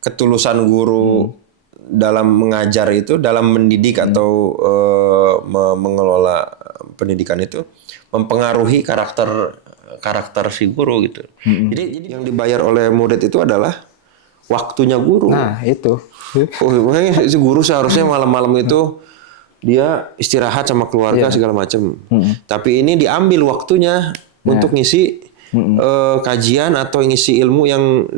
ketulusan guru dalam mengajar itu, dalam mendidik atau mengelola pendidikan itu mempengaruhi karakter si guru gitu. Jadi yang dibayar oleh murid itu adalah waktunya guru. Nah, itu. Oh, makanya si guru seharusnya malam-malam itu dia istirahat sama keluarga segala macam. Tapi ini diambil waktunya untuk ngisi kajian atau ngisi ilmu yang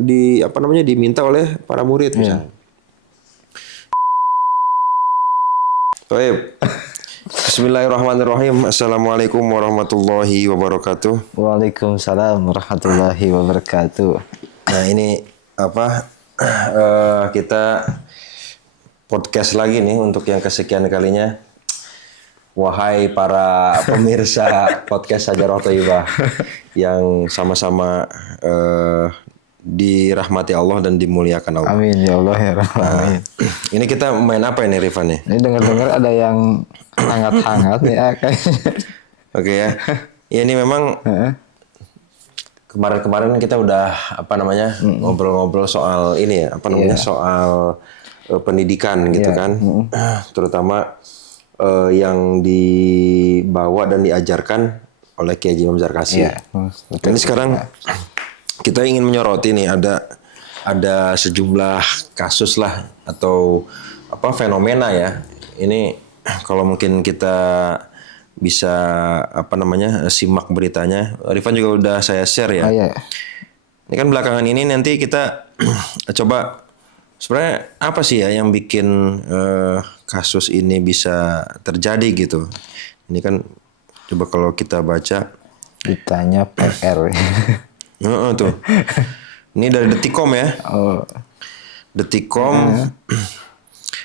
diminta oleh para murid misalnya. Baik. Bismillahirrahmanirrahim. Assalamualaikum warahmatullahi wabarakatuh. Waalaikumsalam warahmatullahi wabarakatuh. Nah ini kita podcast lagi nih untuk yang kesekian kalinya. Wahai para pemirsa podcast Sajarah Thayyibah yang sama-sama dirahmati Allah dan dimuliakan Allah. Amin ya Allah ya Rahman. Nah, ini kita main apa ini Rifan nih? Ini dengar-dengar ada yang hangat-hangat nih kayaknya. Oke ya. Ya ini memang kemarin-kemarin kita udah ngobrol-ngobrol soal ini ya, soal pendidikan gitu kan. Terutama yang dibawa dan diajarkan oleh Kiai Haji Imam Zarkasi. Ini sekarang kita ingin menyoroti nih ada sejumlah kasus lah atau fenomena ya. Ini kalau mungkin kita bisa simak beritanya. Rifan juga udah saya share ya. Ini kan belakangan ini nanti kita coba sebenarnya apa sih ya yang bikin kasus ini bisa terjadi gitu. Ini kan coba kalau kita baca Ditanya PR. tuh. Ini dari Detikcom ya. Detikcom.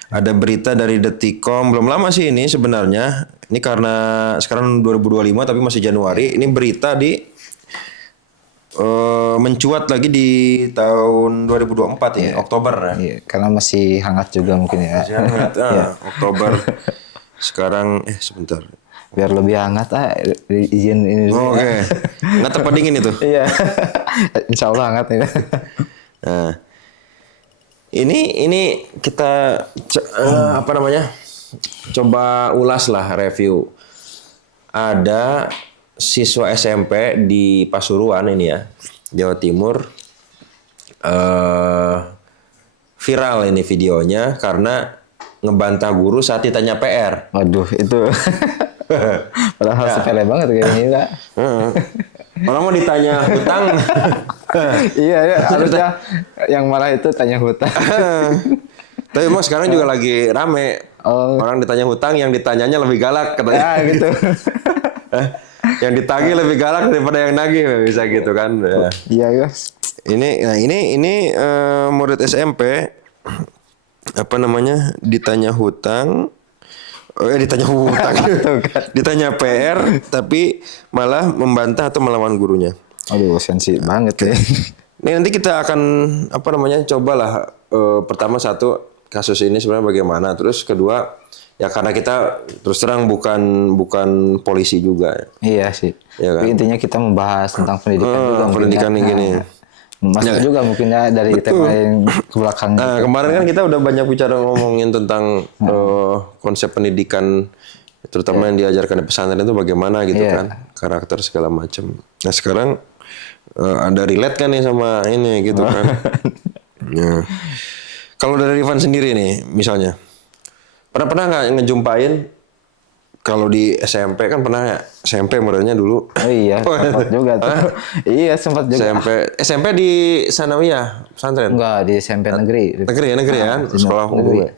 Ada berita dari Detikcom. Belum lama sih ini sebenarnya. Ini karena sekarang 2025 tapi masih Januari. Ini berita mencuat lagi di tahun 2024 ini, Oktober ya. Iya, karena masih hangat juga mungkin ya. Masih hangat, Oktober. Sekarang sebentar. Biar lebih hangat izin ini. Oke. Nggak tepat dingin itu. Iya. Insya Allah hangat ini. Nah, ini kita coba ulas lah, review. Ada siswa SMP di Pasuruan ini ya, Jawa Timur. Viral ini videonya karena ngebantah guru saat ditanya PR. Waduh, itu padahal sepele banget kayaknya. Orang mau ditanya hutang. Iya, harusnya yang marah itu tanya hutang. Tapi emang sekarang juga lagi rame. Orang ditanya hutang, yang ditanyanya lebih galak katanya. Gitu. Yang ditagih lebih galak daripada yang nagih, bisa gitu kan. Iya, guys. Ini murid SMP ditanya hutang. Ditanya hutang. Ditanya PR tapi malah membantah atau melawan gurunya. Aduh, sensi banget ya. Ini nanti kita akan cobalah pertama satu kasus ini sebenarnya bagaimana, terus kedua ya karena kita terus terang bukan polisi juga. Iya sih. Ya kan? Intinya kita membahas tentang pendidikan juga. Pendidikan gini. Masuk juga mungkin ya dari tema yang ke belakang. Nah, kemarin kan kita udah banyak bicara ngomongin tentang konsep pendidikan, terutama yang diajarkan di pesantren itu bagaimana gitu kan, karakter segala macam. Nah sekarang ada relate kan nih sama ini gitu kan. Nah, kalau dari Rifan sendiri nih, misalnya pernah nggak ngejumpain kalau di SMP kan pernah ya, SMP muridnya dulu. Oh iya, sempat juga tuh. Iya, sempat juga. SMP di Sanawiyah pesantren? Enggak, di SMP negeri. Negeri ya, sekolah negeri.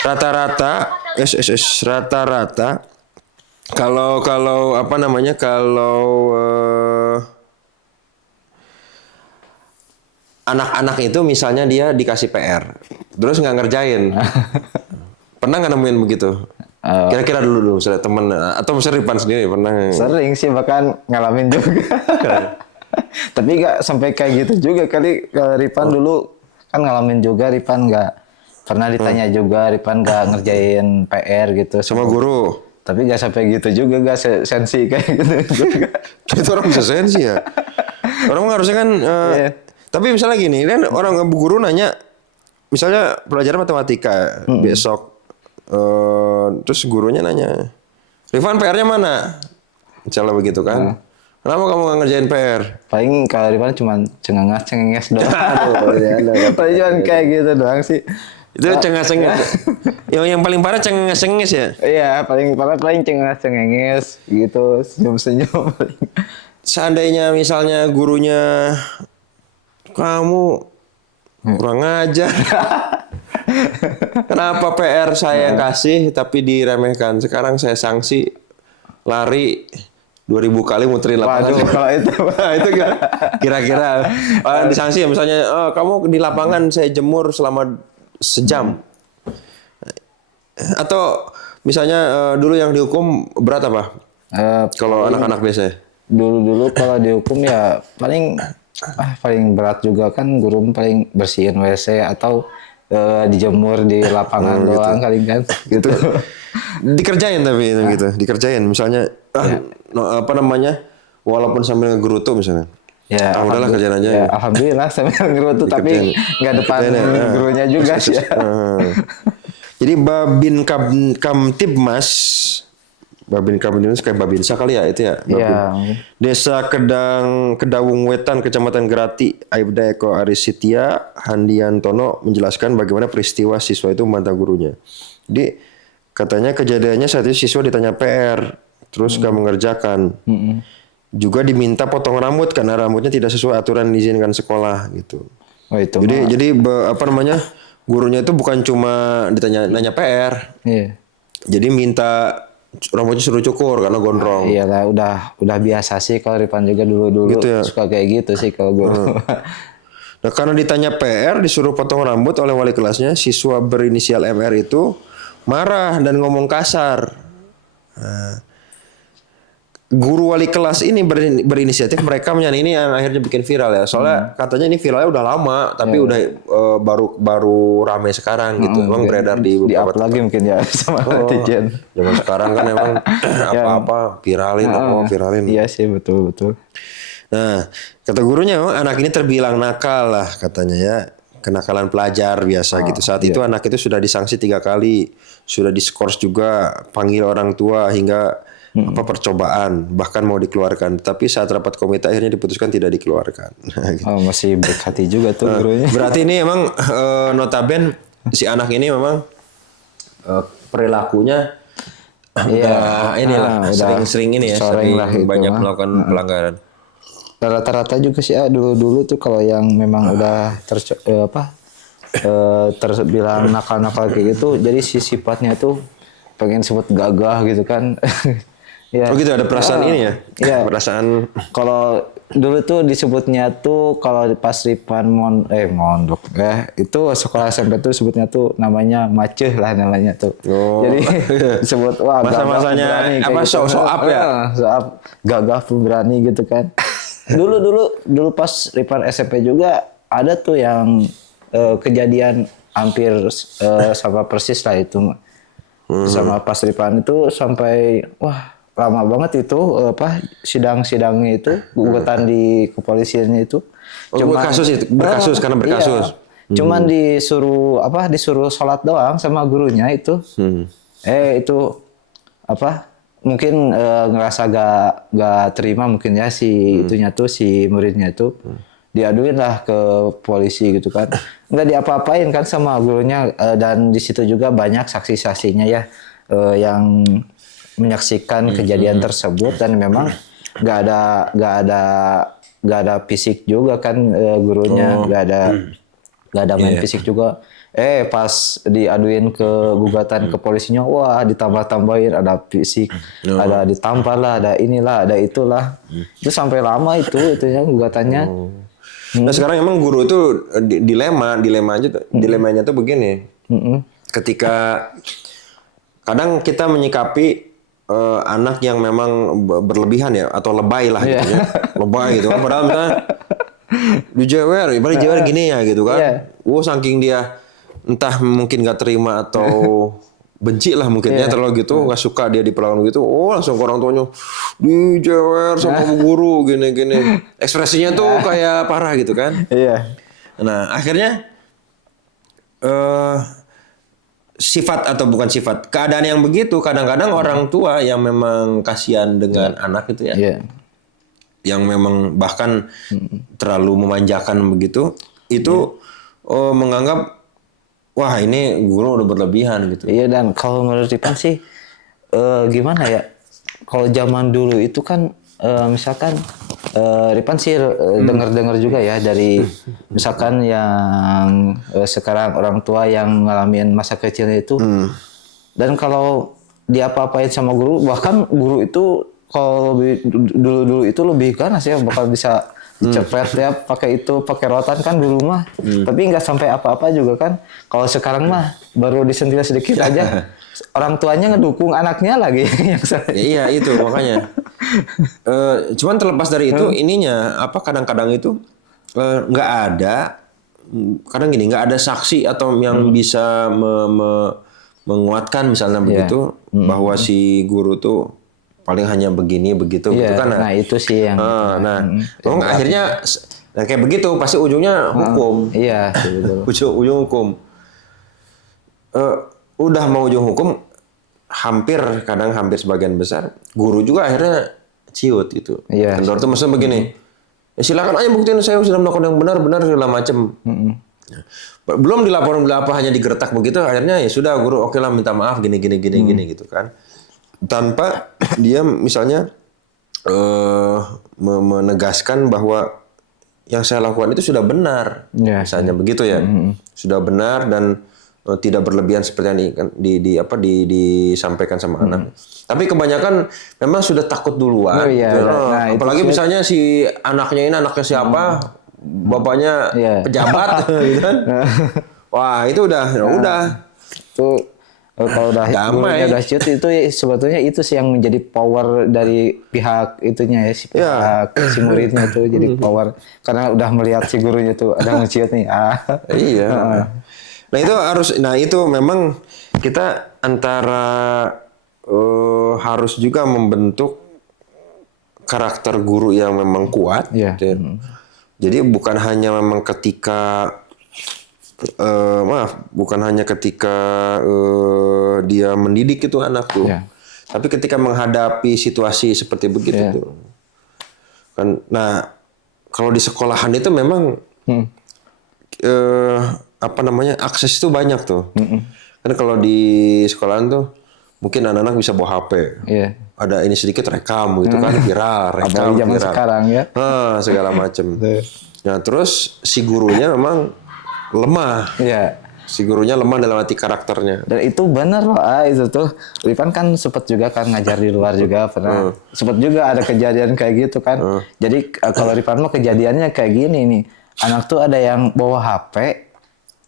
Rata-rata kalau anak-anak itu misalnya dia dikasih PR, terus nggak ngerjain. Pernah nggak nemuin begitu? Kira-kira dulu misalnya temen atau misalnya Rifan sendiri pernah? Sering sih, bahkan ngalamin juga. Tapi nggak sampai kayak gitu juga kali. Rifan dulu kan ngalamin juga. Rifan nggak pernah ditanya juga. Rifan nggak ngerjain PR gitu sama guru. Tapi nggak sampai gitu juga, nggak sensi kayak gitu juga. Itu orang bisa sensi ya. Orang harusnya kan Tapi misalnya gini, kan orang guru nanya, misalnya pelajaran matematika besok, terus gurunya nanya, Rifan PR-nya mana? Misalnya begitu kan. Kenapa kamu nggak ngerjain PR? Paling kalau Rifan cuma cengenges doang. Paling cuma kayak gitu doang sih. Itu cengas-cengas. yang paling parah cengas-cengas ya? Iya, paling cengenges gitu, senyum-senyum. Seandainya misalnya gurunya, kamu kurang ajar. Kenapa PR saya yang kasih tapi diremehkan? Sekarang saya sanksi lari 2.000 kali muterin lapangan. Waduh, kalau itu. Nah, itu kira-kira disanksi ya, misalnya kamu di lapangan saya jemur selama sejam. Atau misalnya dulu yang dihukum berat apa? Kalau anak-anak biasa. Dulu kalau dihukum ya paling berat juga kan guru paling bersihin WC atau dijemur di lapangan doang kali kan gitu. Dikerjain tapi itu gitu, dikerjain misalnya apa namanya? Walaupun sambil ngegerutu misalnya. Ya, udahlah kerjain aja. Ya, alhamdulillah sambil ngegerutu tapi nggak depan gurunya juga sih. Jadi Babin Kamtibmas kayak Babinsa kali ya itu ya. Iya. Desa Kedawung Wetan, Kecamatan Gerati, Aibda Eko Arisitya Handiantono menjelaskan bagaimana peristiwa siswa itu membantah gurunya. Jadi katanya kejadiannya saat itu siswa ditanya PR, terus gak mengerjakan. Juga diminta potong rambut karena rambutnya tidak sesuai aturan diizinkan sekolah gitu. Oh, itu jadi apa namanya? Gurunya itu bukan cuma nanya PR. Iya. Jadi minta rambutnya suruh cukur karena gondrong. Iyalah udah biasa sih kalau Rifan juga dulu Gitu ya? suka kayak gitu sih kalau guru. Nah karena ditanya PR disuruh potong rambut oleh wali kelasnya, siswa berinisial MR itu marah dan ngomong kasar. Nah, guru wali kelas ini berinisiatif, mereka ini yang akhirnya bikin viral ya. Soalnya katanya ini viralnya udah lama, tapi udah baru rame sekarang gitu. Emang beredar di beberapa up lagi mungkin ya sama netizen. Zaman sekarang kan emang apa-apa viralin, viralin. Iya sih betul. Nah, kata gurunya anak ini terbilang nakal lah katanya ya. Kenakalan pelajar biasa gitu. Saat itu anak itu sudah disanksi 3 kali, sudah diskors juga, panggil orang tua hingga percobaan, bahkan mau dikeluarkan. Tapi saat rapat komite akhirnya diputuskan tidak dikeluarkan. Gitu. Oh, masih baik hati juga tuh gurunya. Berarti ini emang notaben si anak ini memang perilakunya udah sering-sering ini ya, sering banyak melakukan pelanggaran. Rata-rata juga sih dulu tuh kalau yang memang udah terbilang nakal-nakal kayak gitu, jadi si sifatnya tuh pengen sebut gagah gitu kan. Ya. Oh gitu, ada perasaan ini ya? Iya. Perasaan. Kalau dulu tuh disebutnya tuh kalau pas Rifan mondok itu sekolah SMP tuh sebutnya tuh namanya maceh lah namanya tuh. Oh. Jadi disebut wah masa-masanya apa gitu. soap ya? Soap gagah berani gitu kan. Dulu pas Rifan SMP juga ada tuh yang kejadian hampir sama persis lah itu. Sama pas Rifan itu sampai wah lama banget itu sidang-sidangnya itu gugatan di kepolisiannya itu. Berkasus karena berkasus. Iya, cuman disuruh sholat doang sama gurunya itu. Itu mungkin ngerasa gak terima mungkin ya si itunya tuh si muridnya itu. Diaduin lah ke polisi gitu kan. Nggak diapa-apain kan sama gurunya dan di situ juga banyak saksi-saksinya ya yang menyaksikan kejadian tersebut dan memang nggak ada fisik juga kan gurunya nggak ada main fisik juga. Pas diaduin ke gugatan ke polisinya, wah ditambah-tambahin ada fisik, ada ditampar lah, ada inilah, ada itulah. Itu sampai lama itunya gugatannya. Nah sekarang emang guru itu dilemanya tuh begini. Ketika kadang kita menyikapi anak yang memang berlebihan ya atau lebay lah gitu ya. Lebay gitu kan, padahal misalnya dijewer gini ya gitu kan. Saking dia entah mungkin gak terima atau benci lah mungkin ya terlalu gitu, nggak suka dia diperlakukan gitu. Oh langsung ke orang tuanya dijewer sama bu guru gini-gini. Ekspresinya tuh kayak parah gitu kan. Iya. Nah akhirnya sifat atau bukan sifat keadaan yang begitu kadang-kadang orang tua yang memang kasihan dengan anak itu ya. Iya. Yang memang bahkan terlalu memanjakan begitu, itu menganggap wah ini guru udah berlebihan gitu. Iya, dan kalau menurut Ipan sih gimana ya? Kalau zaman dulu itu kan misalkan Ripan sih dengar-dengar juga ya dari misalkan yang sekarang orang tua yang ngalamin masa kecilnya itu, dan kalau diapa-apain sama guru, bahkan guru itu kalau dulu itu lebih ganas ya, bakal bisa dicepet ya pakai rotan kan dulu mah, tapi nggak sampai apa-apa juga kan. Kalau sekarang mah baru disentil sedikit aja orang tuanya ngedukung anaknya lagi yang iya itu makanya. Cuman terlepas dari itu ininya apa kadang-kadang itu nggak ada, kadang gini nggak ada saksi atau yang bisa menguatkan misalnya begitu bahwa si guru tuh paling hanya begini begitu gitu kan. Nah itu sih yang memang akhirnya kayak begitu pasti ujungnya hukum. Iya, ujung hukum. Udah mau ujung hukum hampir sebagian besar guru juga akhirnya ciut gitu. Iya. Kendor tuh maksudnya begini. Ya silakan aja buktiin saya sudah melakukan yang benar segala macam. Belum dilaporin apa hanya digertak begitu akhirnya ya sudah guru oke lah minta maaf gini gitu kan. Tanpa dia misalnya menegaskan bahwa yang saya lakukan itu sudah benar, misalnya begitu ya, sudah benar dan tidak berlebihan seperti yang disampaikan sama anak. Tapi kebanyakan memang sudah takut duluan. Apalagi misalnya si anaknya ini anaknya siapa, bapaknya pejabat, gitu kan. Wah itu udah. Itu kalau udah damai. Udah ciut itu sebetulnya itu sih yang menjadi power dari pihak itunya ya, si pihak si muridnya tuh jadi power karena udah melihat si gurunya tuh ada ngeciut nih. Iya. Nah itu memang kita antara harus juga membentuk karakter guru yang memang kuat. Gitu. Jadi bukan hanya memang ketika bukan hanya ketika dia mendidik itu anak tuh, tapi ketika menghadapi situasi seperti begitu tuh. Kan, nah kalau di sekolahan itu memang akses itu banyak tuh. Kan kalau di sekolahan tuh mungkin anak-anak bisa bawa HP, ada ini sedikit rekam gitu kan viral, rekam zaman sekarang ya, segala macam. Nah terus si gurunya memang lemah. Si gurunya lemah dalam arti karakternya. Dan itu benar loh, itu tuh. Ripan kan sempat juga kan ngajar di luar juga pernah. Sempat juga ada kejadian kayak gitu kan. Jadi kalau Ripan mah kejadiannya kayak gini nih. Anak tuh ada yang bawa HP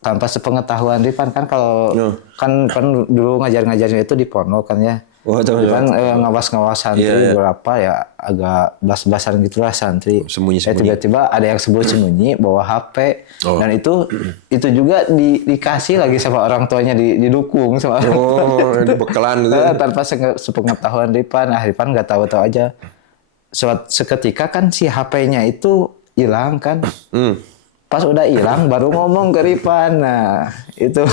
tanpa sepengetahuan Ripan kan kalau kan dulu ngajar-ngajarnya itu di pondok kan ya. Kan ngawas-ngawas santri berapa ya agak belas-belasan gitulah santri. Sembunyi-sembunyi. Tiba-tiba ada yang sembunyi bawa HP dan itu juga dikasih lagi sama orang tuanya didukung sama dibekalan gitu. Tanpa sepengetahuan Ripan. Ripan nggak tahu-tahu aja. Seketika kan si HP-nya itu hilang kan. Pas udah hilang baru ngomong ke Ripan. Nah, itu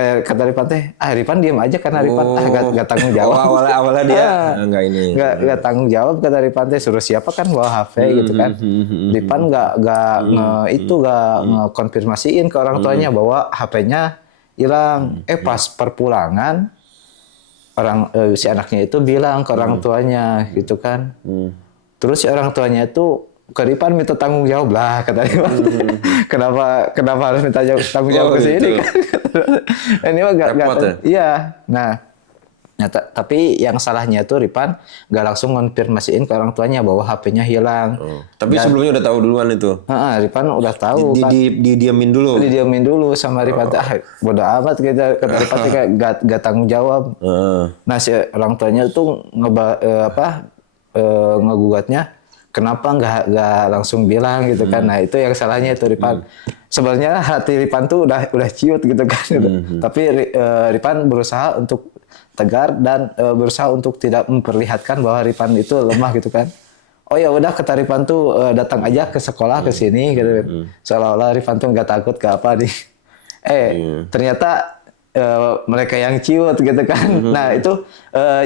kata Ripan Ripan diam aja karena Ripan gak tanggung jawab. Awalnya dia nggak tanggung jawab kata Ripan suruh siapa kan bawa HP gitu kan. Ripan nggak ngekonfirmasiin ke orang tuanya bahwa HP-nya hilang. Pas perpulangan si anaknya itu bilang ke orang tuanya gitu kan. Terus si orang tuanya itu ke Ripan minta tanggung jawab lah kata Ripan. Kenapa harus minta tanggung jawab ke sini kan? Ini mah nggak. Iya. Nah, tapi yang salahnya tuh Ripan nggak langsung konfirmasiin ke orang tuanya bahwa HP-nya hilang. Tapi sebelumnya udah tahu duluan itu. Ripan udah tahu. Didiamin dulu. Didiamin dulu sama Ripan. Bodoh amat kata Ripan kayak nggak tanggung jawab. Nah si orang tuanya tuh ngegugatnya kenapa nggak langsung bilang gitu kan. Nah itu yang salahnya itu Ripan. Sebenarnya hati Ripan tuh udah ciut gitu kan. Tapi Ripan berusaha untuk tegar dan berusaha untuk tidak memperlihatkan bahwa Ripan itu lemah gitu kan. Oh ya udah kata Ripan tuh datang aja ke sekolah ke sini gitu. Seolah-olah Ripan tuh nggak takut ke apa nih. Ternyata mereka yang ciut gitu kan. Nah itu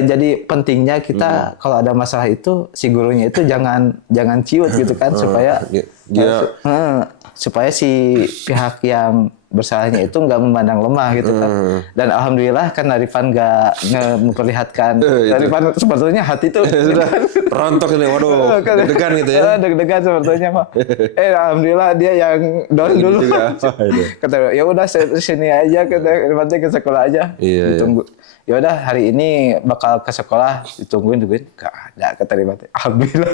jadi pentingnya kita kalau ada masalah itu si gurunya itu jangan ciut gitu kan supaya supaya si pihak yang bersalahnya itu nggak memandang lemah gitu kan. Dan alhamdulillah kan Arifan nggak memperlihatkan. Arifan sebetulnya hati tuh sudah rontok ini, waduh, deg-degan gitu ya. Deg-degan sebetulnya mah. Alhamdulillah dia yang down dulu. Kata ya udah sini aja, kata Arifan ke sekolah aja. Ditunggu. Ya udah hari ini bakal ke sekolah, ditungguin. Gak ada kata Arifan. Alhamdulillah.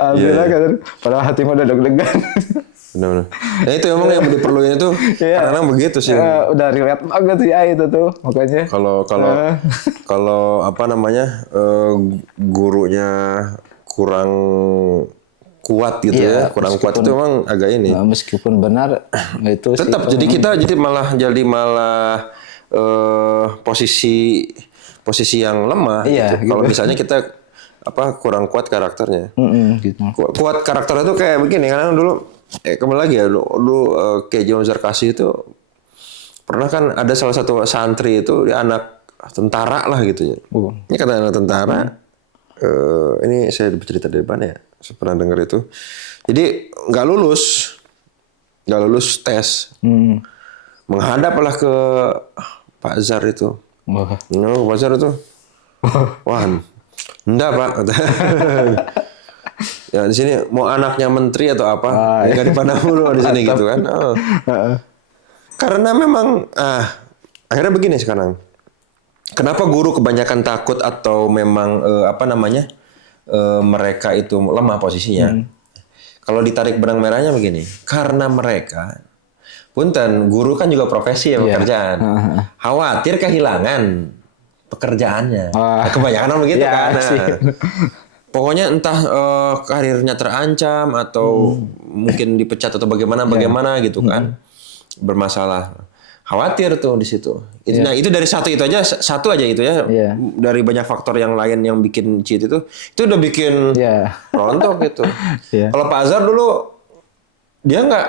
Alhamdulillah kata. Padahal hati mah udah deg-degan. Benar. Nah itu emang yang diperluin itu kadang begitu sih. Udah relate banget ya itu tuh makanya. Kalau apa namanya gurunya kurang kuat gitu ya, kurang kuat itu emang agak ini. Meskipun benar itu tetap sih, jadi malah posisi yang lemah gitu. Kalau misalnya kita kurang kuat karakternya. Gitu. Kuat karakter itu kayak begini kan dulu. Kembali lagi ya, dulu kayak John Zarkasi itu pernah kan ada salah satu santri itu dia anak tentara lah gitu ya. Ini kata anak tentara, ini saya bercerita di depan ya, saya pernah dengar itu. Jadi nggak lulus tes, menghadaplah ke Pak Zar itu. Pak Zar itu, wah, enggak Pak. Ya di sini mau anaknya menteri atau apa, nggak dipandang dulu di sini gitu kan. Karena memang akhirnya begini sekarang. Kenapa guru kebanyakan takut atau memang mereka itu lemah posisinya? Kalau ditarik benang merahnya begini, karena mereka, punten guru kan juga profesi ya pekerjaan, khawatir kehilangan pekerjaannya. Kebanyakan orang begitu kan. Pokoknya entah karirnya terancam atau mungkin dipecat atau bagaimana gitu kan, bermasalah, khawatir tuh di situ. Nah itu dari satu aja itu ya, dari banyak faktor yang lain yang bikin cheat itu udah bikin rontok gitu. Kalau Pak Azhar dulu dia nggak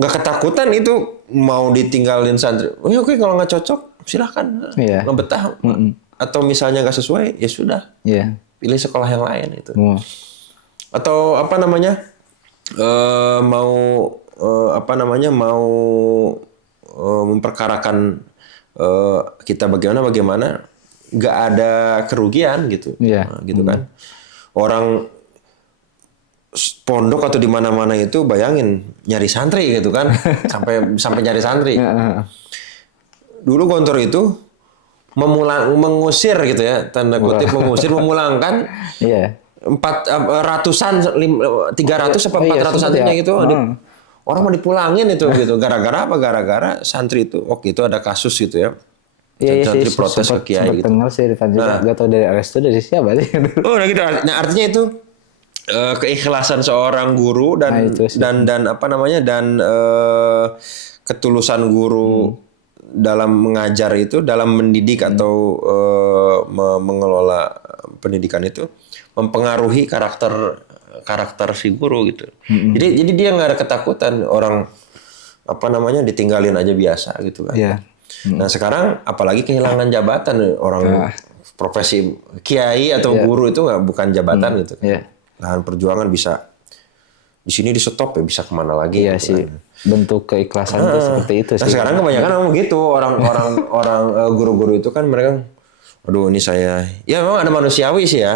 ketakutan itu mau ditinggalin santri. Oke kalau nggak cocok silahkan nggak betah atau misalnya nggak sesuai ya sudah. Pilih sekolah yang lain itu. Atau mau memperkarakan kita bagaimana nggak ada kerugian gitu. Gitu kan. Orang pondok atau di mana-mana itu bayangin nyari santri gitu kan. sampai nyari santri. Dulu Gontor itu mengusir gitu ya, tanda kutip memulangkan 300 apa 400 santrinya gitu. Orang mau dipulangin itu gitu. Gara-gara apa? Gara-gara santri itu. Itu ada kasus gitu ya. Santri protes ke kiai gitu. Dengar sih Rifan juga gak tahu dari Restu dari siapa sih. Gitu. Nah artinya itu keikhlasan seorang guru dan ketulusan guru dalam mengajar itu, dalam mendidik atau mengelola pendidikan itu mempengaruhi karakter si guru gitu. Jadi dia nggak ada ketakutan orang ditinggalin aja biasa gitu kan. Nah sekarang apalagi kehilangan jabatan orang profesi kiai atau guru itu bukan jabatan gitu. Lahan perjuangan bisa di sini di stop ya bisa kemana lagi. Gitu sih. Kan. Bentuk keikhlasan itu seperti itu sih. Nah sekarang kebanyakan memang gitu orang guru-guru itu kan mereka, aduh ini saya, ya memang ada manusiawi sih ya.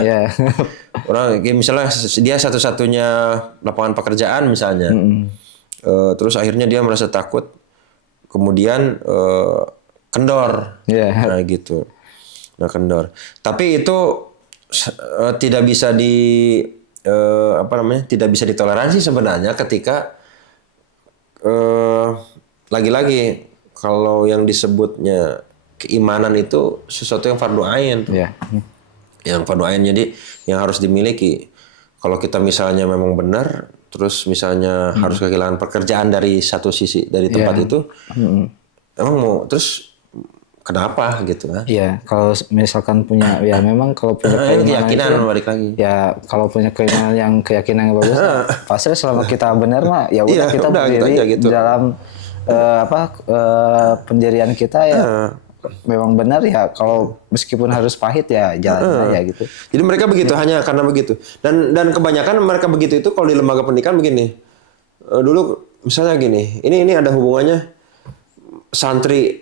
Orang misalnya dia satu-satunya lapangan pekerjaan misalnya, terus akhirnya dia merasa takut, kemudian kendor, nah gitu, kendor. Tapi itu tidak bisa tidak bisa ditoleransi sebenarnya ketika lagi-lagi kalau yang disebutnya keimanan itu sesuatu yang fardu ain. Yang fardu ain jadi yang harus dimiliki. Kalau kita misalnya memang benar, terus misalnya harus kehilangan pekerjaan dari satu sisi dari tempat itu, emang mau terus kenapa gitu kan? Iya, kalau misalkan punya ya memang kalau punya Ini keimanan keyakinan itu, balik lagi. ya kalau punya keyakinan yang bagus, pasti selama kita benar mah ya udah Iya, kita udah, gitu berdiri aja, gitu. dalam pendirian kita ya memang benar ya. Kalau meskipun harus pahit ya jalan aja gitu. Jadi mereka begitu hanya karena begitu. Dan kebanyakan mereka begitu itu kalau di lembaga pendidikan begini. Dulu misalnya gini, ini ada hubungannya santri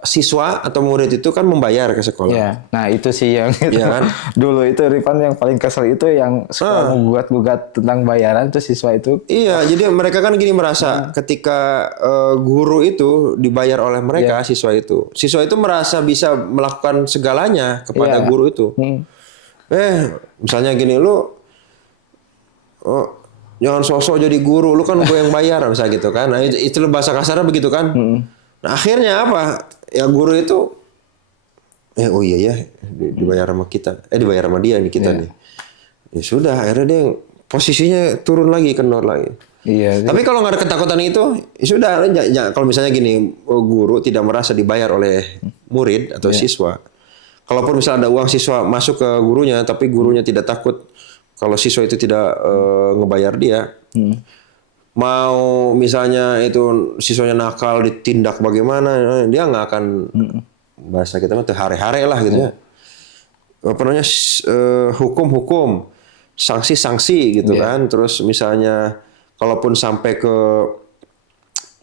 siswa atau murid itu kan membayar ke sekolah. Ya, nah itu sih yang Iya kan? dulu itu Rifan yang paling kesel itu yang sekolah menggugat-gugat tentang bayaran tuh siswa itu. Iya, jadi mereka kan gini merasa ketika guru itu dibayar oleh mereka, siswa itu merasa bisa melakukan segalanya kepada guru itu. Misalnya gini, lu jangan sosok jadi guru, lu kan gue yang bayar, misalnya gitu kan. Nah, itu bahasa kasarnya begitu kan. Nah, akhirnya apa? Ya guru itu, oh iya ya, dibayar sama kita, dibayar sama dia nih kita nih. Ya sudah, akhirnya dia posisinya turun lagi, kendor lagi. Iya. Tapi kalau nggak ada ketakutan itu, ya sudah. Kalau misalnya gini, guru tidak merasa dibayar oleh murid atau siswa. Kalaupun misalnya ada uang siswa masuk ke gurunya, tapi gurunya tidak takut kalau siswa itu tidak ngebayar dia. Mau misalnya itu siswanya nakal ditindak bagaimana, dia nggak akan bahasa kita mah hare-hare lah gitu ya. Apa namanya hukum-hukum, sanksi-sanksi gitu kan. Terus misalnya kalaupun sampai ke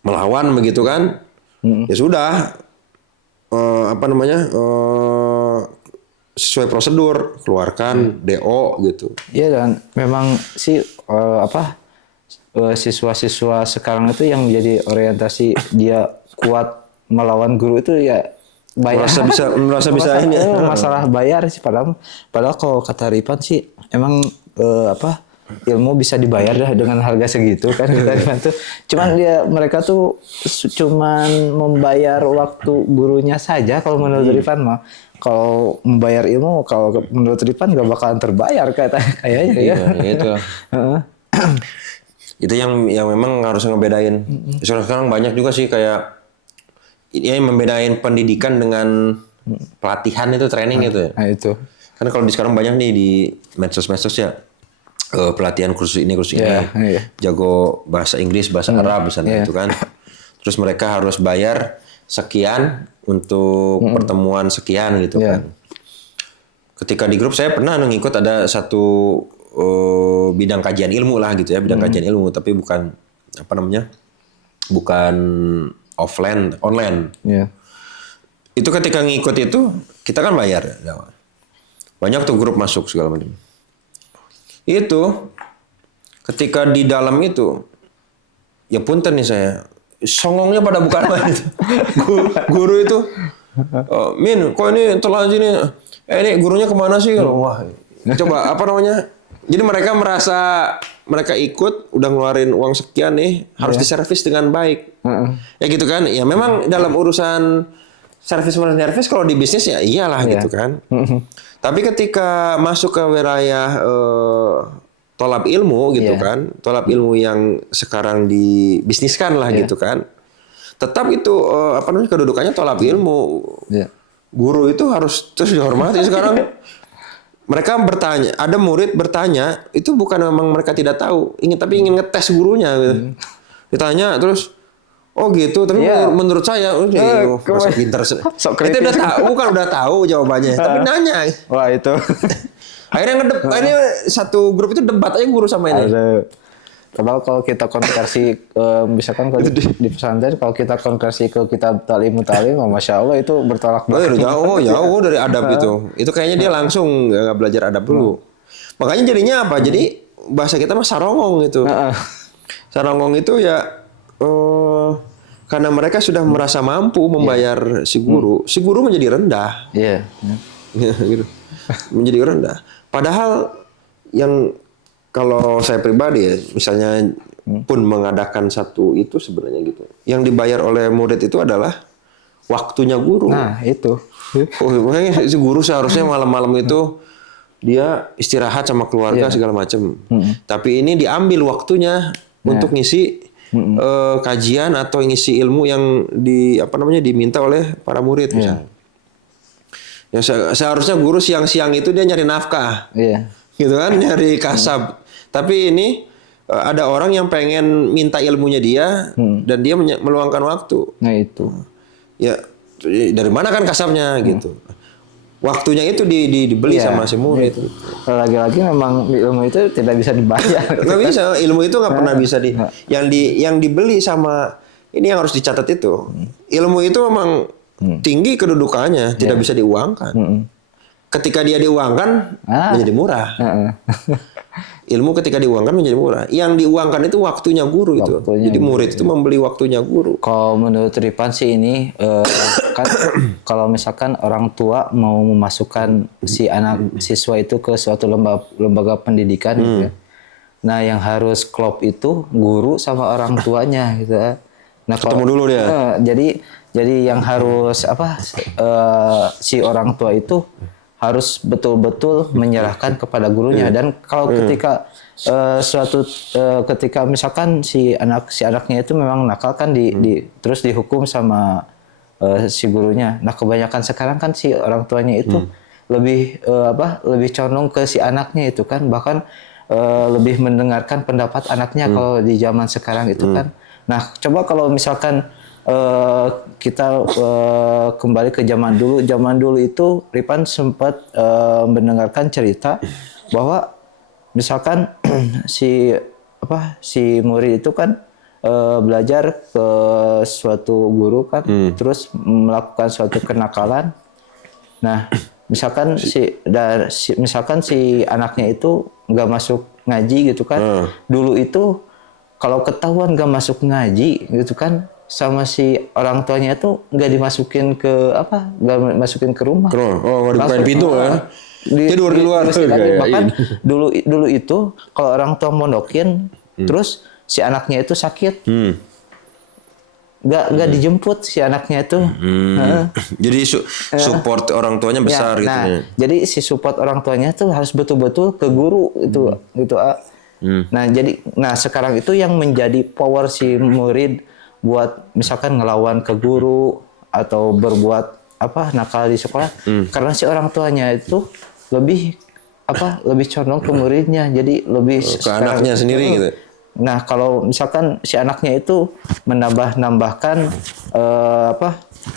melawan begitu kan, ya sudah apa namanya sesuai prosedur keluarkan DO gitu. Iya, dan memang sih siswa-siswa sekarang itu yang jadi orientasi dia kuat melawan guru itu ya bayar. Merasa bisa ini. Masalah bayar sih padahal kalau kata Ripan sih emang ilmu bisa dibayar dah dengan harga segitu kan kata Ripan tuh. Cuman mereka tuh cuman membayar waktu gurunya saja kalau menurut Ripan mah. Kalau membayar ilmu kalau menurut Ripan gak bakalan terbayar kayaknya ya. Itu. Itu yang memang harus ngebedain. Sekarang banyak juga sih kayak ini yang membedain pendidikan dengan pelatihan itu training itu. Nah itu. Karena kalau sekarang banyak nih di medsos ya pelatihan kursus ini. Jago bahasa Inggris, bahasa Arab misalnya itu kan. Terus mereka harus bayar sekian untuk pertemuan sekian gitu kan. Ketika di grup saya pernah ngikut ada satu bidang kajian ilmu lah gitu ya, bidang kajian ilmu tapi bukan bukan offline, online. Itu ketika ngikut itu kita kan bayar. Banyak tuh grup masuk segala macam. Itu ketika di dalam itu ya punten nih saya songongnya pada bukan main itu. Guru itu Min, kok ini telah ini ini gurunya kemana sih? Wah, coba apa namanya? Jadi mereka merasa mereka ikut udah ngeluarin uang sekian nih harus diservis dengan baik. Ya gitu kan? Ya memang dalam urusan servis kalau di bisnis ya iyalah gitu kan. Tapi ketika masuk ke wilayah tolab ilmu gitu kan, tolab ilmu yang sekarang dibisniskan lah gitu kan. Tetap itu kedudukannya tolab ilmu. Guru itu harus terus dihormati sekarang. Mereka bertanya, ada murid bertanya, itu bukan memang mereka tidak tahu, tapi ingin ngetes gurunya gitu. Ditanya terus, oh gitu, tapi menurut saya, masa pintar. Itu udah tahu jawabannya, tapi nanya. Wah itu. Akhirnya satu grup itu debat aja guru sama ini. Kalau kita konversi misalkan kalau di pesantren kalau kita konversi ke kitab Ta'lim, masya Allah itu bertolak belakang. Jauh dari adab itu. Itu kayaknya dia langsung nggak belajar adab dulu. Makanya jadinya apa? Jadi bahasa kita mah sarongong itu. Sarongong itu ya karena mereka sudah merasa mampu membayar si guru menjadi rendah. Iya. Gitu. Menjadi rendah. Padahal yang kalau saya pribadi ya, misalnya pun mengadakan satu itu sebenarnya gitu. Yang dibayar oleh murid itu adalah waktunya guru. Nah itu. Si guru seharusnya malam-malam itu dia istirahat sama keluarga segala macam. Tapi ini diambil waktunya untuk ngisi kajian atau ngisi ilmu yang diminta oleh para murid misalnya. Ya seharusnya guru siang-siang itu dia nyari nafkah. Gitu kan, nyari kasab. Tapi ini ada orang yang pengen minta ilmunya dia dan dia meluangkan waktu. Nah itu. Ya dari mana kan kasabnya gitu. Waktunya itu dibeli sama si murid. Lagi-lagi memang ilmu itu tidak bisa dibayar. Nggak bisa, ilmu itu nggak pernah bisa yang dibeli sama ini yang harus dicatat itu. Ilmu itu memang tinggi kedudukannya, tidak bisa diuangkan. Ketika dia diuangkan menjadi murah. Ilmu ketika diuangkan menjadi murah. Yang diuangkan itu waktunya guru itu. Jadi murid itu membeli waktunya guru. Kalau menurut Ripan sih ini kan kalau misalkan orang tua mau memasukkan si anak siswa itu ke suatu lembaga pendidikan gitu ya. Nah, yang harus klop itu guru sama orang tuanya gitu ya. Nah, ketemu dulu dia. Jadi yang harus si orang tua itu harus betul-betul menyerahkan kepada gurunya. Dan kalau ketika ketika misalkan si anaknya itu memang nakal kan terus dihukum sama si gurunya. Nah, kebanyakan sekarang kan si orang tuanya itu lebih condong ke si anaknya itu kan, bahkan lebih mendengarkan pendapat anaknya kalau di zaman sekarang itu kan. Nah, coba kalau misalkan kita kembali ke zaman dulu. Zaman dulu itu Ripan sempat mendengarkan cerita bahwa misalkan si murid itu kan belajar ke suatu guru kan, terus melakukan suatu kenakalan. Nah, misalkan si anaknya itu nggak masuk ngaji gitu kan. Dulu itu kalau ketahuan nggak masuk ngaji gitu kan, sama si orang tuanya itu nggak dimasukin nggak masukin ke rumah. Oh, dibukain pintu ya. Tidur di luar. Bahkan dulu itu kalau orang tua mondokin, terus si anaknya itu sakit, nggak dijemput si anaknya itu. Jadi support orang tuanya besar gitu. Nah, jadi si support orang tuanya itu harus betul-betul ke guru itu gitu. Nah sekarang itu yang menjadi power si murid buat misalkan ngelawan ke guru atau berbuat nakal di sekolah, karena si orang tuanya itu lebih condong ke muridnya, jadi lebih ke anaknya sendiri gitu. Nah, kalau misalkan si anaknya itu menambahkan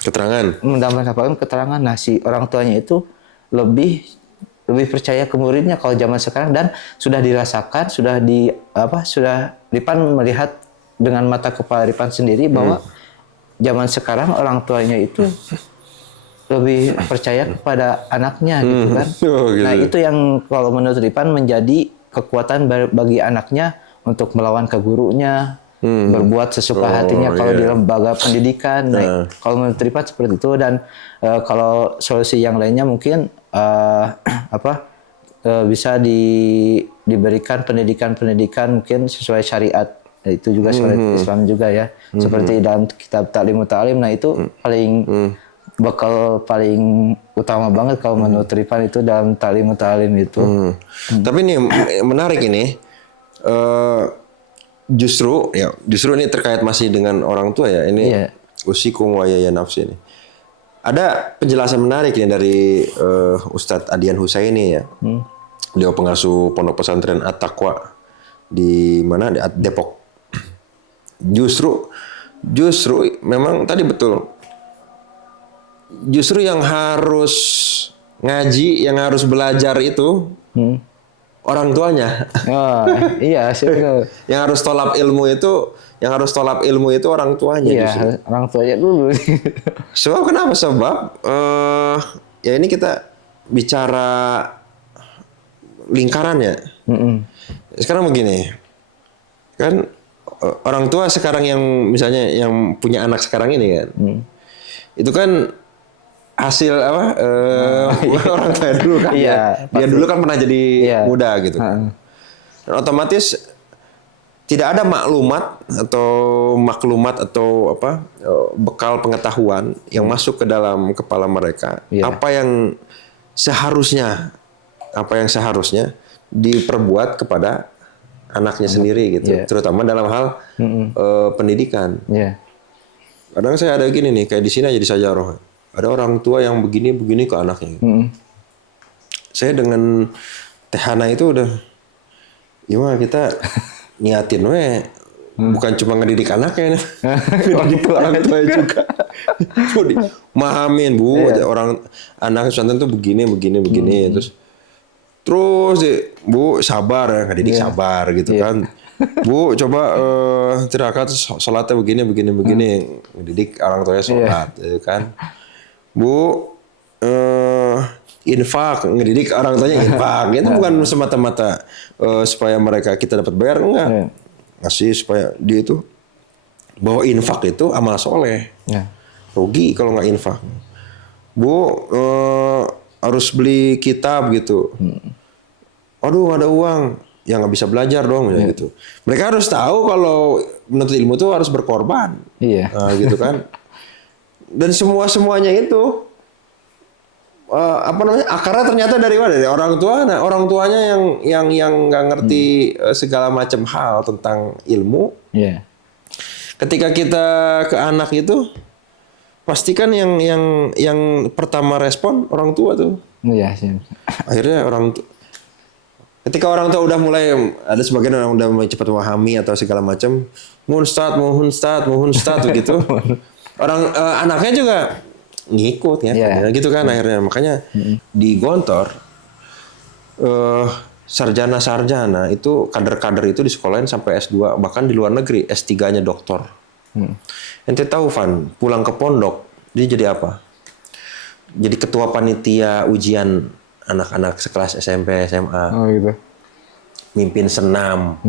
keterangan, nah si orang tuanya itu lebih percaya ke muridnya kalau zaman sekarang, dan sudah dirasakan, sudah Ripan melihat dengan mata kepala Ripan sendiri bahwa zaman sekarang orang tuanya itu lebih percaya kepada anaknya gitu kan. Gitu. Nah, itu yang kalau menurut Ripan menjadi kekuatan bagi anaknya untuk melawan ke gurunya, berbuat sesuka hatinya kalau di lembaga pendidikan. Nah, kalau menurut Ripan seperti itu. Dan kalau solusi yang lainnya mungkin bisa diberikan pendidikan mungkin sesuai syariat. Itu juga syariat Islam juga ya. Seperti dalam kitab Ta'lim Ta'lim. Nah, itu bakal paling utama banget kalau menurut Ripan itu dalam Ta'lim Ta'lim itu. Tapi ini menarik ini. Justru ini terkait masih dengan orang tua ya. Ini usikum wa ya nafsi ini. Ada penjelasan menarik ini dari Ustadz Adian Husaini ya. Beliau pengasuh Pondok Pesantren At-Taqwa di mana, di Depok. Justru memang tadi betul. Justru yang harus ngaji, yang harus belajar itu orang tuanya. Oh, iya sih. Yang harus tolap ilmu itu orang tuanya. Iya, justru orang tuanya dulu. Sebab kenapa? Sebab ya ini kita bicara lingkaran ya. Sekarang begini, kan orang tua sekarang yang misalnya yang punya anak sekarang ini kan, itu kan hasil orang tua dulu kan. Dia dulu kan pernah jadi muda gitu. Dan otomatis tidak ada maklumat atau bekal pengetahuan yang masuk ke dalam kepala mereka. Apa yang seharusnya apa yang seharusnya diperbuat kepada anaknya sendiri gitu, terutama dalam hal pendidikan. Kadang saya ada gini nih, kayak di sini aja di Sajaroh, ada orang tua yang begini ke anaknya. Saya dengan Tehana itu udah, gimana kita niatin bukan cuma ngedidik anaknya, ngedidik orang tua juga. Mahamin Bu, orang anak pesantren tuh begini, terus Bu sabar ya, ngedidik sabar gitu kan. Bu coba tirakat sholatnya begini, ngedidik orang tuanya sholat, gitu kan. Bu infak, ngedidik orang tuanya infak. Itu bukan semata-mata supaya kita dapat bayar, enggak. Ngasih supaya dia itu bahwa infak itu amal soleh. Rugi kalau nggak infak. Bu harus beli kitab gitu. Aduh ada uang, ya nggak bisa belajar dong gitu. Mereka harus tahu kalau menuntut ilmu itu harus berkorban. Nah, gitu kan. Dan semuanya itu akarnya ternyata dari mana? Dari orang tua. Nah, orang tuanya yang nggak ngerti segala macam hal tentang ilmu. Ketika kita ke anak itu, pastikan yang pertama respon orang tua tuh. Akhirnya ketika orang tua udah mulai, ada sebagian orang udah mulai cepat memahami atau segala macam, mohon start begitu. Orang anaknya juga ngikut ya, gitu kan akhirnya. Makanya di Gontor sarjana itu kader-kader itu di sekolahin sampai S2, bahkan di luar negeri S3-nya doktor. Ente tahu Van, pulang ke pondok dia jadi apa? Jadi ketua panitia ujian anak-anak sekelas SMP, SMA. Oh gitu. Mimpin senam.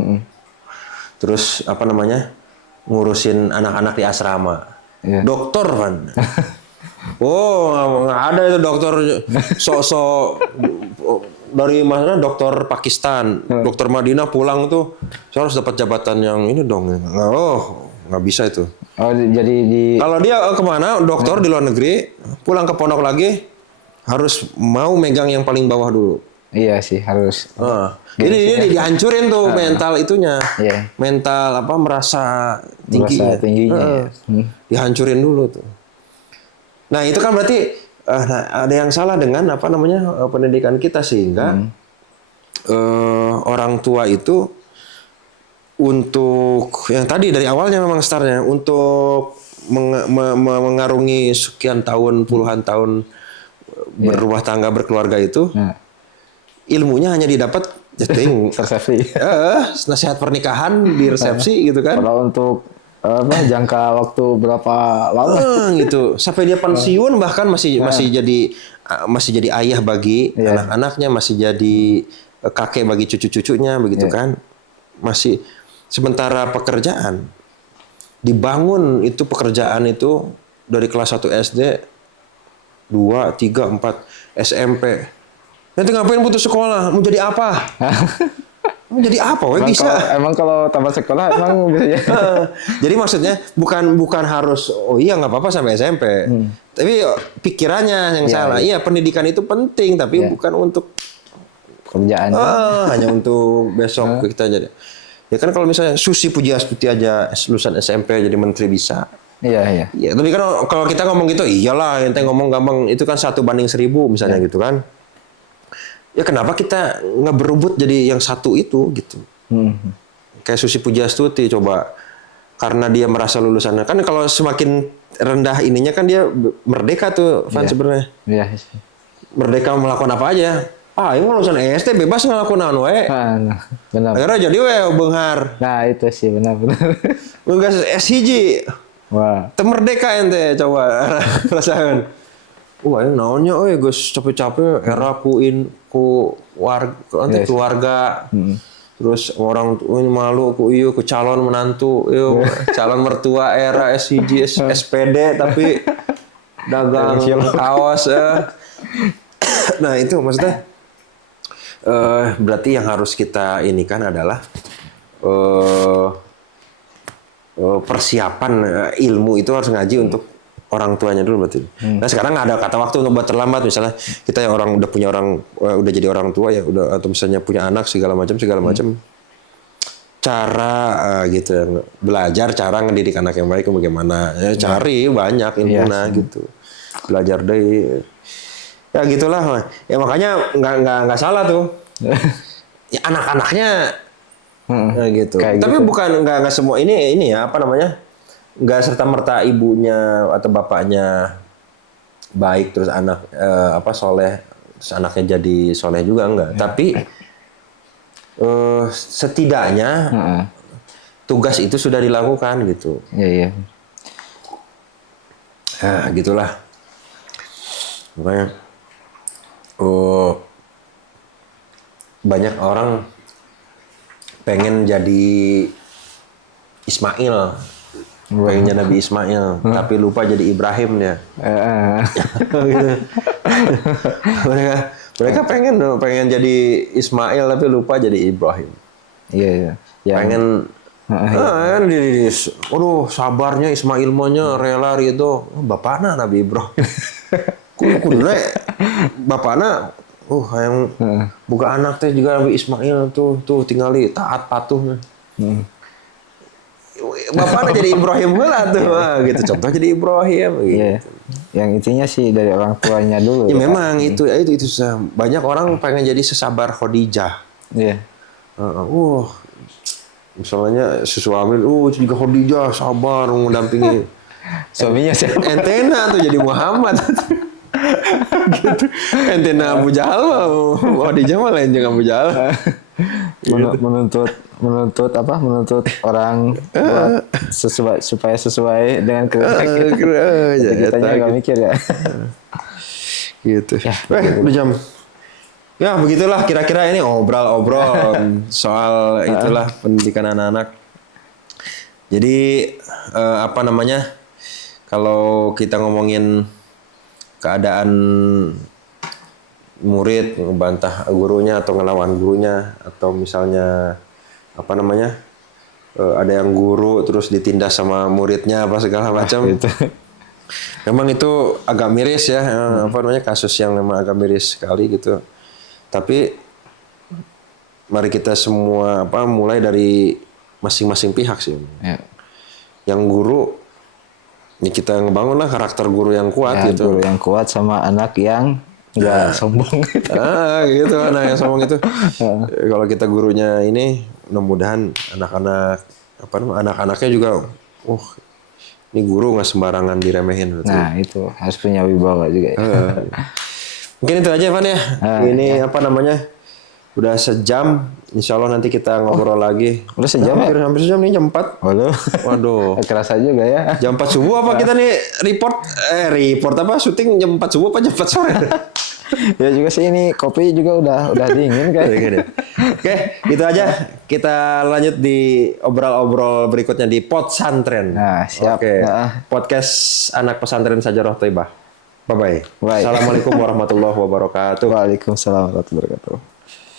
Terus ngurusin anak-anak di asrama. Dokter Van. Oh, nggak ada itu dokter sok-sok dari mana, dokter Pakistan, dokter Madinah pulang tuh saya harus dapat jabatan yang ini dong. Oh, nggak bisa itu. Oh, jadi kalau dia kemana dokter di luar negeri, pulang ke pondok lagi harus mau megang yang paling bawah dulu. Iya sih harus. Ini dihancurin tuh mental itunya. Mental merasa tingginya. Dihancurin dulu tuh. Nah, itu kan berarti ada yang salah dengan pendidikan kita, sehingga orang tua itu untuk yang tadi dari awalnya memang startnya untuk mengarungi sekian tahun, puluhan tahun berumah tangga, berkeluarga itu, ilmunya hanya didapat resepsi. Nasihat pernikahan di resepsi gitu kan. Kalau untuk jangka waktu berapa lama gitu, sampai dia pensiun bahkan masih jadi ayah bagi anak-anaknya, masih jadi kakek bagi cucu-cucunya begitu kan. Masih sementara pekerjaan dibangun itu, pekerjaan itu dari kelas 1 SD, 2, 3, 4 SMP. Nanti ngapain putus sekolah? Mau jadi apa? Mau jadi apa? Bisa. Emang kalau tamat sekolah emang bisa ya. Jadi maksudnya bukan harus nggak apa-apa sampai SMP. Tapi pikirannya yang salah. Iya, pendidikan itu penting, tapi bukan untuk kerjaan. Hanya untuk besok kita jadi. Ya kan kalau misalnya Susi Pujiastuti aja lulusan SMP jadi menteri bisa. Iya. Ya, tapi kan kalau kita ngomong gitu, iyalah ente ngomong gampang, itu kan 1:1000 misalnya gitu kan. Ya kenapa kita nggak berebut jadi yang satu itu gitu. Kayak Susi Pujiastuti coba, karena dia merasa lulusannya kan, kalau semakin rendah ininya kan dia merdeka tuh Van sebenarnya. Iya. Merdeka melakukan apa aja. Ini lulusan SD bebas ngelakuin Benar. Akhirnya jadi benghar. Nah itu sih benar. Enggak SHG. Wah. Merdeka ente coba rasakan. Ini naonnya Gus capek-capek era ku keluarga. Terus orang ini malu ku calon menantu, calon mertua era SCG, SPD tapi dagang kaos. Nah, itu maksudnya berarti yang harus kita ini kan adalah persiapan ilmu itu harus ngaji untuk orang tuanya dulu berarti. Nah sekarang nggak ada kata waktu untuk buat terlambat. Misalnya kita yang orang udah punya udah jadi orang tua ya, udah atau misalnya punya anak segala macam. Cara gitu ya, belajar cara ngedidik anak yang baik bagaimana. Ya, cari banyak ilmunya gitu. Belajar deh. Ya gitulah. Ya makanya nggak salah tuh. Ya anak-anaknya gitu. Kayak Tapi gitu. bukan nggak semua ini ya apa namanya? Nggak serta merta ibunya atau bapaknya baik terus anak soleh terus anaknya jadi soleh juga enggak. Tapi setidaknya tugas itu sudah dilakukan gitu. Iya. Nah, gitulah. Makanya banyak orang pengen jadi Ismail. Pengen jadi Nabi Ismail, tapi lupa jadi Ibrahim dia. Gitu. mereka pengen jadi Ismail tapi lupa jadi Ibrahim. Iya. Pengen aduh sabarnya Ismail maunya rela gitu. Bapakna Nabi Ibrahim. Kudu bapakna yang buka anak teh juga Nabi Ismail tuh tinggali taat patuh. Bapaknya jadi Ibrahim lah tuh, gitu. Contoh jadi Ibrahim. Gitu. Iya. Yang intinya sih dari orang tuanya dulu. Ya memang itu susah. Banyak orang pengen jadi sesabar Khadijah. Iya. Misalnya suami, itu juga Khadijah sabar mendampingi. Suaminya siapa? Entena tuh jadi Muhammad. Gitu. Entena Abu Jahal mah, Khadijah mah lain jeung Abu Jahal. menuntut orang buat supaya sesuai dengan kehendak kita. Jadi kitanya nggak mikir ya. Gitu. Udah jam. Ya begitulah kira-kira ini obrol soal itulah pendidikan anak-anak. Jadi kalau kita ngomongin keadaan murid ngebantah gurunya atau ngelawan gurunya atau misalnya ada yang guru terus ditindas sama muridnya apa segala macam. Memang itu agak miris ya, kasus yang memang agak miris sekali gitu. Tapi mari kita semua mulai dari masing-masing pihak sih. Ya. Yang guru ya kita ngebangun lah karakter guru yang kuat gitu. Guru yang kuat sama anak yang nggak sombong gitu. Gitu anak yang sombong itu. Kalau kita gurunya ini mudah-mudahan anak-anaknya juga ini guru nggak sembarangan diremehin. Nah itu harus punya wibawa juga ya. Mungkin itu aja Van ya. Ini udah sejam. Insya Allah nanti kita ngobrol lagi. Udah sejam ya? Hampir sejam nih, jam 4. Waduh. Kerasa juga ya. Jam 4 subuh apa kita nih report syuting jam 4 subuh apa jam 4 sore? Ya juga sih ini kopi juga udah dingin kan. Oke, itu aja. Kita lanjut di obrol-obrol berikutnya di Podsantren. Nah, siap. Oke. Podcast anak pesantren Sajarah Thaibah. Bye-bye. Bye. Assalamualaikum warahmatullahi wabarakatuh. Waalaikumsalam warahmatullahi wabarakatuh.